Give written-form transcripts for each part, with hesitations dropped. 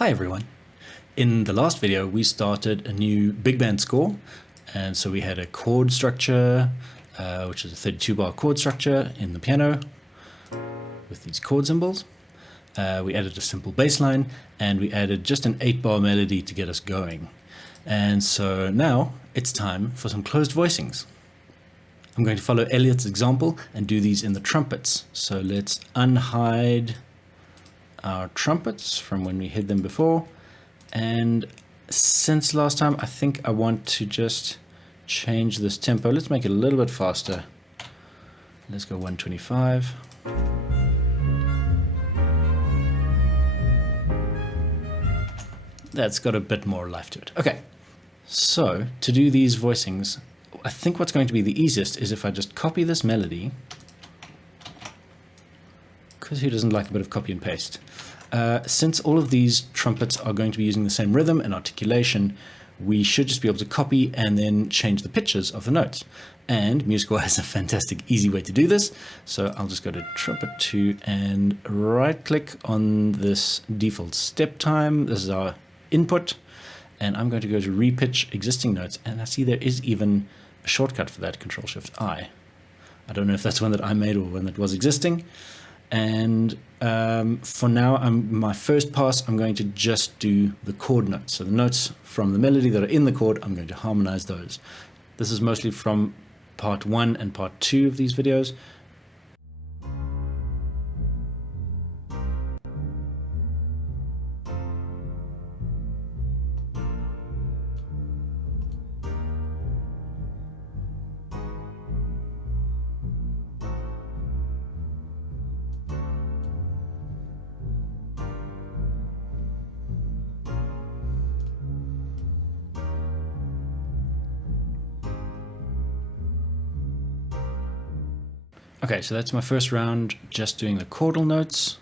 Hi everyone. In the last video we started a new big band score, and so we had a chord structure which is a 32 bar chord structure in the piano with these chord symbols. We added a simple bass line and we added just an 8-bar melody to get us going. And so now it's time for some closed voicings. I'm going to follow Elliot's example and do these in the trumpets. So let's unhide our trumpets from when we hid them before, and since last time I think I want to just change this tempo. Let's make it a little bit faster. Let's go 125. That's got a bit more life to it. Okay, so to do these voicings, I think what's going to be the easiest is if I just copy this melody, because who doesn't like a bit of copy and paste? Since all of these trumpets are going to be using the same rhythm and articulation, we should just be able to copy and then change the pitches of the notes. And MuseScore has a fantastic easy way to do this. So I'll just go to Trumpet 2 and right click on this default step time. This is our input. And I'm going to go to repitch existing notes. And I see there is even a shortcut for that, Control-Shift-I. I don't know if that's one that I made or one that was existing. And for now, my first pass, I'm going to just do the chord notes. So the notes from the melody that are in the chord, I'm going to harmonize those. This is mostly from part 1 and part 2 of these videos. Okay, so that's my first round, just doing the chordal notes,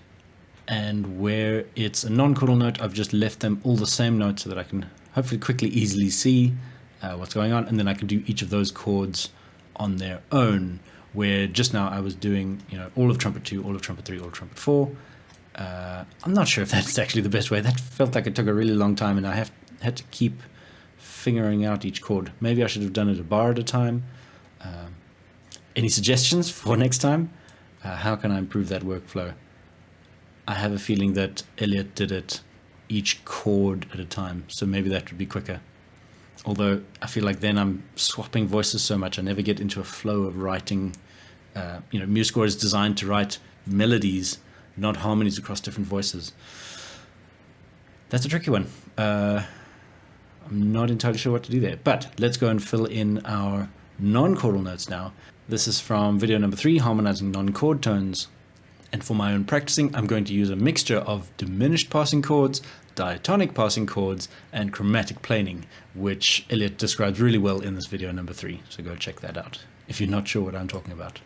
and where it's a non-chordal note, I've just left them all the same notes so that I can hopefully quickly, easily see what's going on, and then I can do each of those chords on their own, where just now I was doing, all of trumpet 2, all of trumpet 3, all of trumpet 4. I'm not sure if that's actually the best way. That felt like it took a really long time, and I had to keep figuring out each chord. Maybe I should have done it a bar at a time. Any suggestions for next time? How can I improve that workflow? I have a feeling that Elliot did it each chord at a time, so maybe that would be quicker. Although I feel like then I'm swapping voices so much, I never get into a flow of writing. MuseScore is designed to write melodies, not harmonies across different voices. That's a tricky one. I'm not entirely sure what to do there, but let's go and fill in our non-chordal notes now. This is from video number 3, harmonizing non-chord tones. And for my own practicing, I'm going to use a mixture of diminished passing chords, diatonic passing chords, and chromatic planing, which Elliot describes really well in this video number 3. So go check that out if you're not sure what I'm talking about.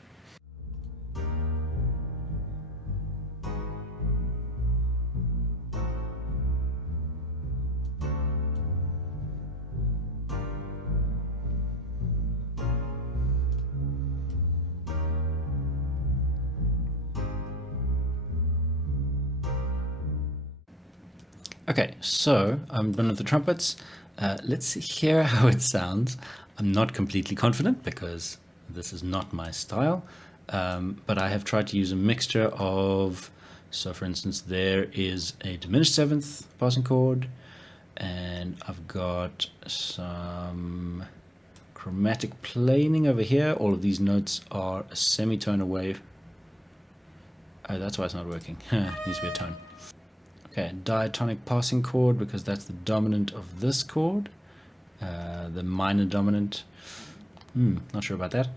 Okay, so I'm done with the trumpets. Let's hear how it sounds. I'm not completely confident because this is not my style, but I have tried to use a mixture of, so for instance, there is a diminished 7th passing chord, and I've got some chromatic planing over here. All of these notes are a semitone away. Oh, that's why it's not working. It needs to be a tone. Okay, diatonic passing chord, because that's the dominant of this chord, the minor dominant. Not sure about that.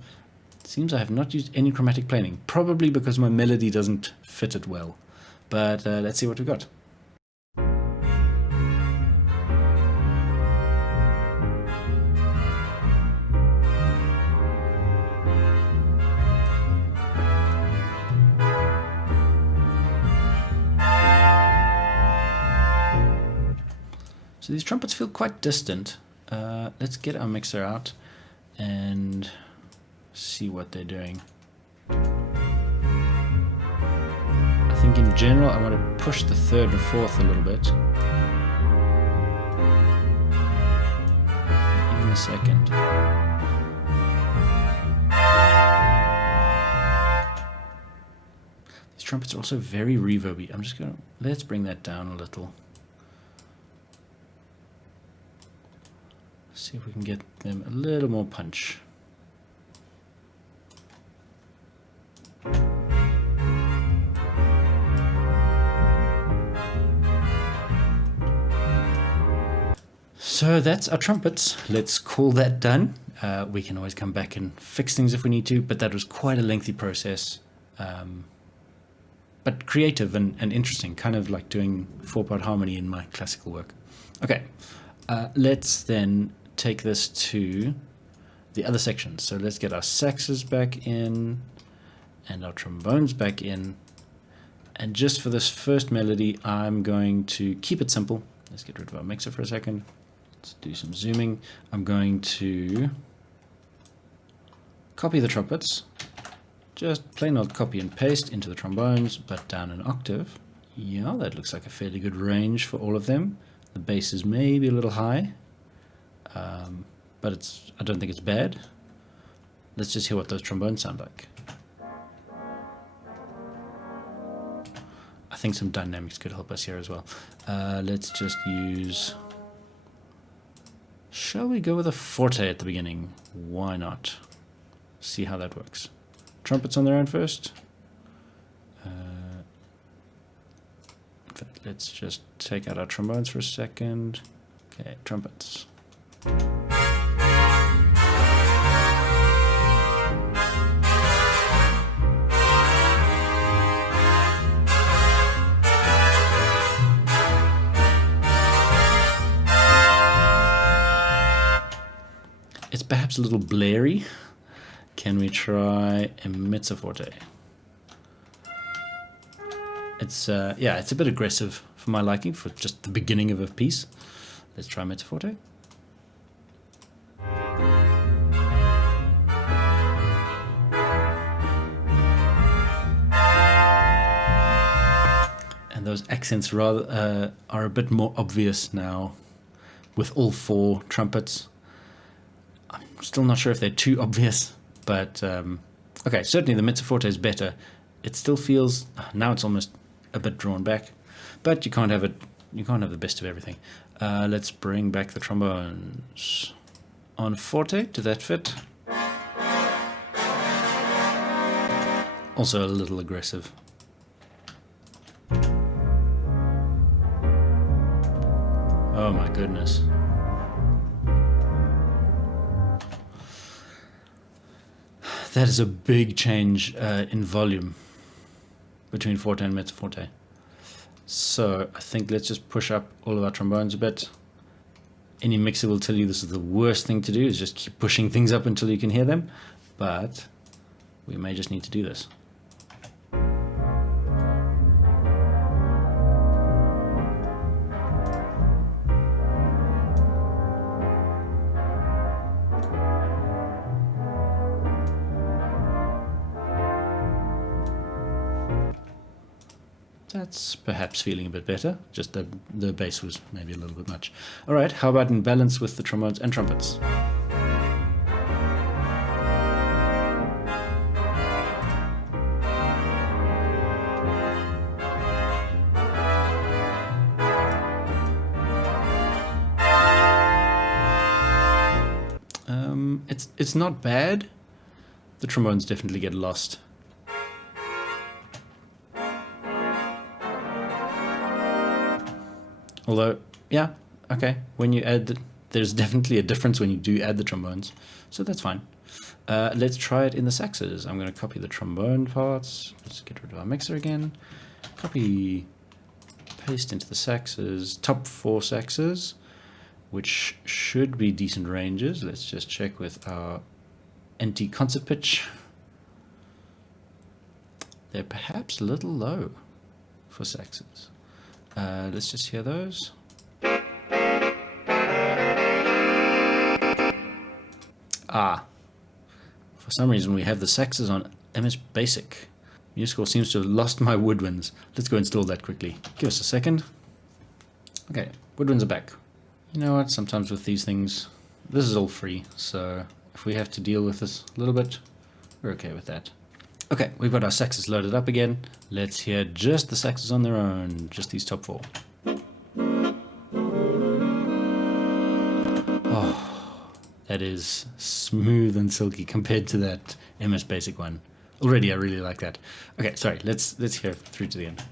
It seems I have not used any chromatic planing, probably because my melody doesn't fit it well. But let's see what we've got. So these trumpets feel quite distant. Let's get our mixer out and see what they're doing. I think in general I want to push the third and fourth a little bit. a second. These trumpets are also very reverby. I'm just going to, let's bring that down a little. See if we can get them a little more punch. So that's our trumpets. Let's call that done. We can always come back and fix things if we need to, but that was quite a lengthy process. But creative and interesting, kind of like doing 4-part harmony in my classical work. Okay, let's then take this to the other sections. So let's get our saxes back in and our trombones back in. And just for this first melody, I'm going to keep it simple. Let's get rid of our mixer for a second. Let's do some zooming. I'm going to copy the trumpets. Just plain old copy and paste into the trombones, but down an octave. Yeah, that looks like a fairly good range for all of them. The bass is maybe a little high, but I don't think it's bad. Let's just hear what those trombones sound like. I think some dynamics could help us here as well. Let's just use... Shall we go with a forte at the beginning? Why not? See how that works. Trumpets on their own first. In fact, let's just take out our trombones for a second. Okay, trumpets. It's perhaps a little blary. Can we try a mezzo forte? It's yeah, it's a bit aggressive for my liking for just the beginning of a piece. Let's try mezzo forte. And those accents rather are a bit more obvious now with all 4 trumpets. I'm still not sure if they're too obvious, but okay, certainly the mezzo forte is better. It still feels, now it's almost a bit drawn back, but you can't have it, you can't have the best of everything. Let's bring back the trombones on forte. Did that fit? Also a little aggressive. Oh my goodness. That is a big change in volume between forte and mezzo forte. So I think let's just push up all of our trombones a bit. Any mixer will tell you this is the worst thing to do, is just keep pushing things up until you can hear them. But we may just need to do this. That's perhaps feeling a bit better, just the bass was maybe a little bit much. Alright, how about in balance with the trombones and trumpets? It's not bad. The trombones definitely get lost. Although, yeah, okay, when you add, there's definitely a difference when you do add the trombones, so that's fine. Let's try it in the saxes. I'm going to copy the trombone parts. Let's get rid of our mixer again. Copy, paste into the saxes, top 4 saxes, which should be decent ranges. Let's just check with our NT concert pitch. They're perhaps a little low for saxes. Let's just hear those. For some reason we have the saxes on MS Basic. MuseScore seems to have lost my woodwinds. Let's go install that quickly. Give us a second. Okay, woodwinds are back. You know what, sometimes with these things this is all free, so if we have to deal with this a little bit, we're okay with that. Okay, we've got our saxes loaded up again. Let's hear just the saxes on their own, just these top four. Oh, that is smooth and silky compared to that MS Basic one. Already, I really like that. Okay, sorry, let's hear it through to the end.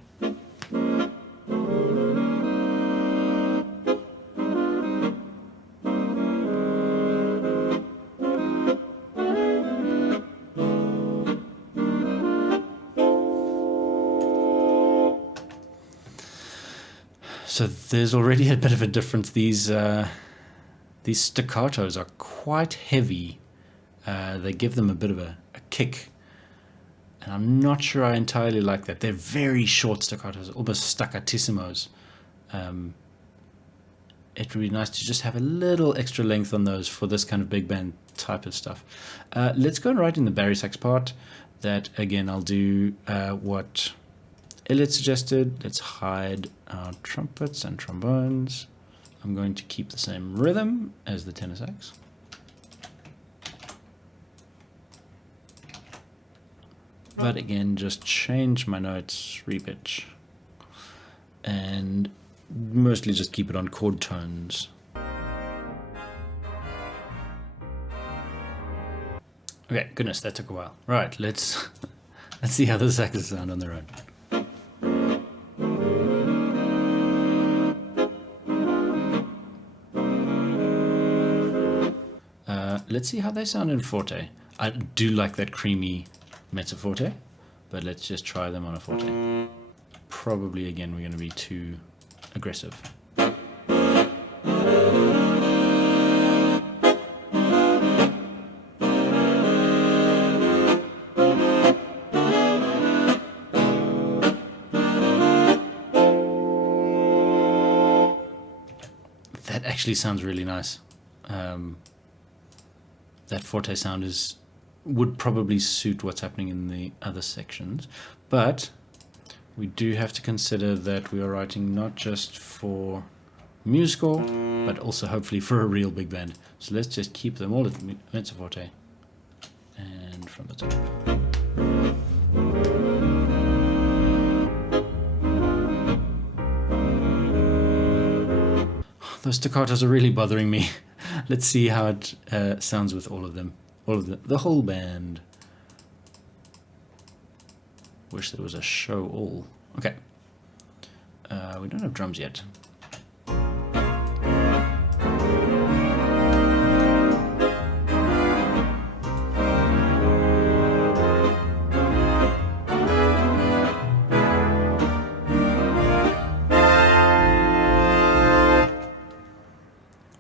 So there's already a bit of a difference. These staccatos are quite heavy. They give them a bit of a kick. And I'm not sure I entirely like that. They're very short staccatos, almost staccatissimos. It would be nice to just have a little extra length on those for this kind of big band type of stuff. Let's go and write in the Bari Sax part. That, again, I'll do what Elliot suggested. Let's hide our trumpets and trombones. I'm going to keep the same rhythm as the tenor sax. But again, just change my notes, repitch, and mostly just keep it on chord tones. Okay, goodness, that took a while. Right, let's see how the saxes sound on their own. Let's see how they sound in forte. I do like that creamy mezzo forte, but let's just try them on a forte. Probably, again, we're going to be too aggressive. That actually sounds really nice. That forte sound would probably suit what's happening in the other sections, but we do have to consider that we are writing not just for MuseScore, but also hopefully for a real big band. So let's just keep them all at mezzo forte and from the top. Those staccatos are really bothering me. Let's see how it sounds with all of them. The whole band. Wish there was a show all. Okay. We don't have drums yet.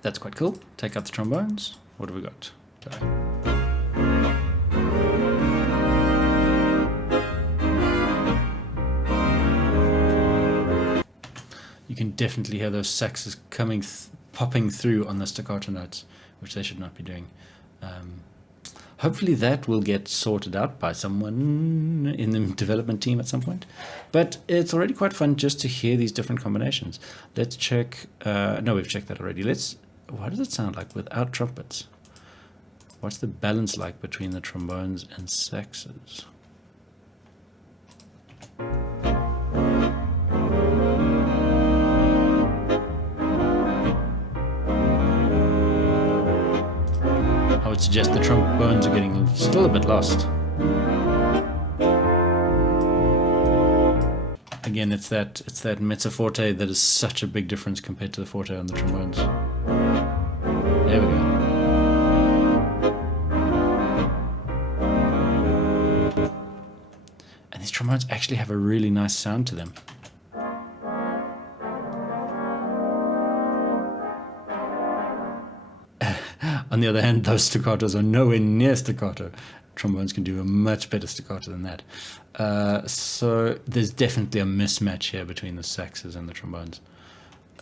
That's quite cool. Take out the trombones. What have we got? You can definitely hear those saxes popping through on the staccato notes, which they should not be doing. Hopefully that will get sorted out by someone in the development team at some point. But it's already quite fun just to hear these different combinations. Let's check. No, we've checked that already. What does it sound like without trumpets? What's the balance like between the trombones and saxes? I would suggest the trombones are getting still a bit lost. Again, it's that mezzo forte that is such a big difference compared to the forte on the trombones. There we go. And these trombones actually have a really nice sound to them. On the other hand, those staccatos are nowhere near staccato. Trombones can do a much better staccato than that. So there's definitely a mismatch here between the saxes and the trombones.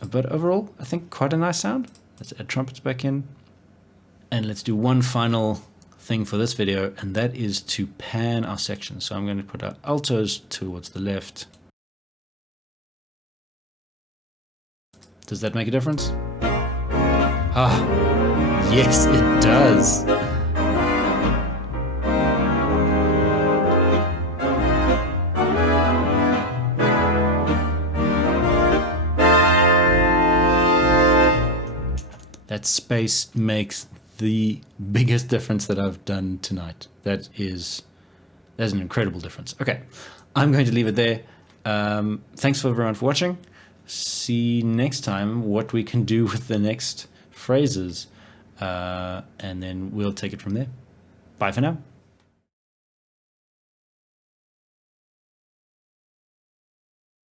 But overall, I think quite a nice sound. Let's add trumpets back in. And let's do one final thing for this video, and that is to pan our section. So I'm going to put our altos towards the left. Does that make a difference? Yes, it does. That space makes the biggest difference that I've done tonight. That's an incredible difference. Okay, I'm going to leave it there. Thanks for everyone for watching. See next time what we can do with the next phrases, and then we'll take it from there. Bye for now.